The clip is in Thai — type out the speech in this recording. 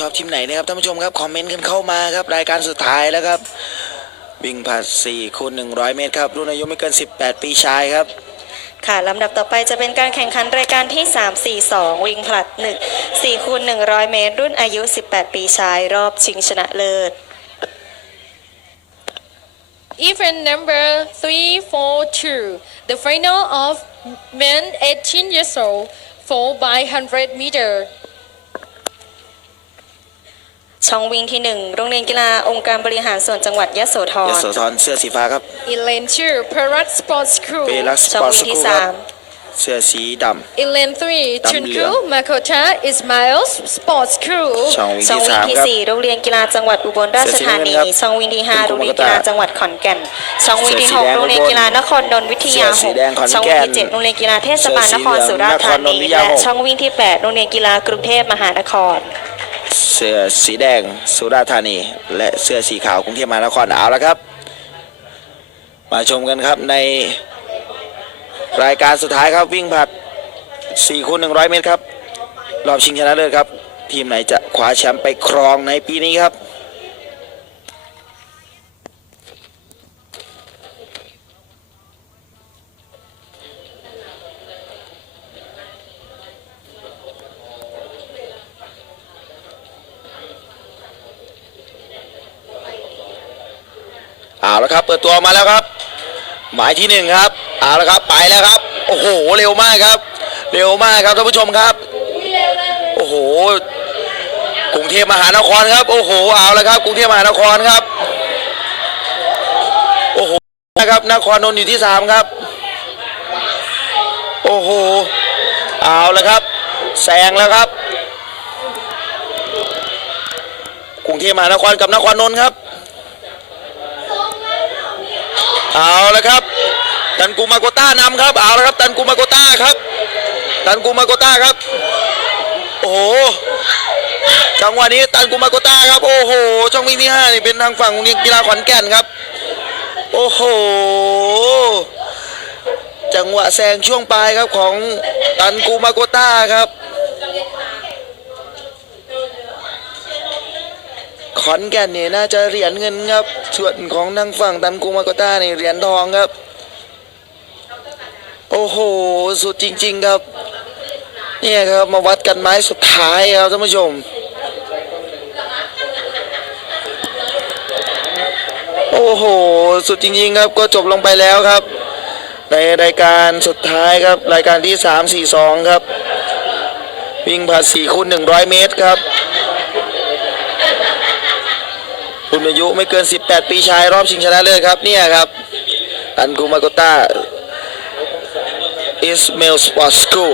ชอบทีมไหนนะครับท่านผู้ชมครับคอมเมนต์กันเข้ามาครับรายการสุดท้ายแล้วครับวิ่งผลัด4คูณ100 เมตรครับรุ่นอายุไม่เกิน 18 ปีชายครับค่ะลำดับต่อไปจะเป็นการแข่งขันรายการที่ 342 วิ่งผลัด 1 4คูณ100 เมตร รุ่นอายุ 18 ปีชาย รอบชิงชนะเลิศ Event number 342, the final of men 18 years old, 4 by 100 meter. ช่องวิ่งที่1โรงเรียนกีฬาองค์การบริหารส่วนจังหวัดยะโสธยรโสธรเสื้อสีฟ้าครับ Elaine 2, Perak Sports School. เปรักสช่อปงอร์ตวิ่สงที่กูลครับเสื้อสีด Elaine 3, Tam Tunku Leong. Makota Ismail Sports School. ำช่องวิ่งช่องที่วิ่ง3ที่ครับ4โรงเรียนกีฬาจังหวัดอุบลราชธานีเสื้อสีน้ำเงินครับช่องวิ่งที่5คุโรณงครูเรียนกีฬามักกะตาจังหวัดขอนแก่นช่องวิ่งที่เสื้อสี6แดงโรงเรียนกีฬานครนนท์วิทยาเสื้อสีแดงขอน6ช่องแก่วิ่งนที่7โรงเรียนกีฬาเทศบาลนครเสื้สุอสีเหลืราองษฎร์ธานครนนท์นีวิทยาและหกช่องวิ่งที่8โรงเรียนกีฬากรุงเทพมหานครเสื้อสีแดงสุราษฎร์ธานี และเสื้อสีขาวกรุงเทพมหานครเอาละครับ มาชมกันครับในรายการสุดท้ายครับวิ่งผลัด4คูณ100 เมตรครับ รอบชิงชนะเลิศครับ ทีมไหนจะคว้าแชมป์ไปครองในปีนี้ครับ เอาละครับ เปิดตัวมาแล้วครับ หมายที่หนึ่งครับเอาละครับไปแล้วครับ โอ้โหเร็วมากครับ เร็วมากครับท่านผู้ชมครับ โอ้โหกรุงเทพมหานครครับ โอ้โหเอาละครับกรุงเทพมหานครครับ โอ้โหนะครับนครนนท์อยู่ที่สามครับ โอ้โหเอาละครับแซงแล้วครับกรุงเทพมหานครกับนครนนท์ครับ เอาละครับตันกูมาโกต้านำครับเอาละครับ ตันกูมาโกต้าครับ ตันกูมาโกต้าครับ โอ้โหจังหวะนี้ตันกูมาโกต้าครับ โอ้โหช่องวิ่งที่ห้านี่เป็นทางฝั่งโรงเรียนกีฬาขอนแก่นครับ โอ้โหจังหวะแซงช่วงปลายครับของตันกูมาโกต้าครับ ขอนแก่นเนี่ยน่าจะเหรียญเงินครับส่วนของทางฝั่งตันกูมาโกต้าเนี่ยเหรียญทองครับ โอ้โห สุดจริง ๆ ครับเนี่ยครับมาวัดกันไม้สุดท้ายครับท่านผู้ชม โอ้โห สุดจริง ๆ ครับก็จบลงไปแล้วครับ ในรายการสุดท้ายครับ รายการที่ 3 4 2 ครับ วิ่งผ่าน4คูณ100 เมตรครับ รุ่นอายุไม่เกิน 18 ปีชายรอบชิงชนะเลิศครับเนี่ยครับอันกูมาโกต้าอิสเมลสปอร์ตสกูล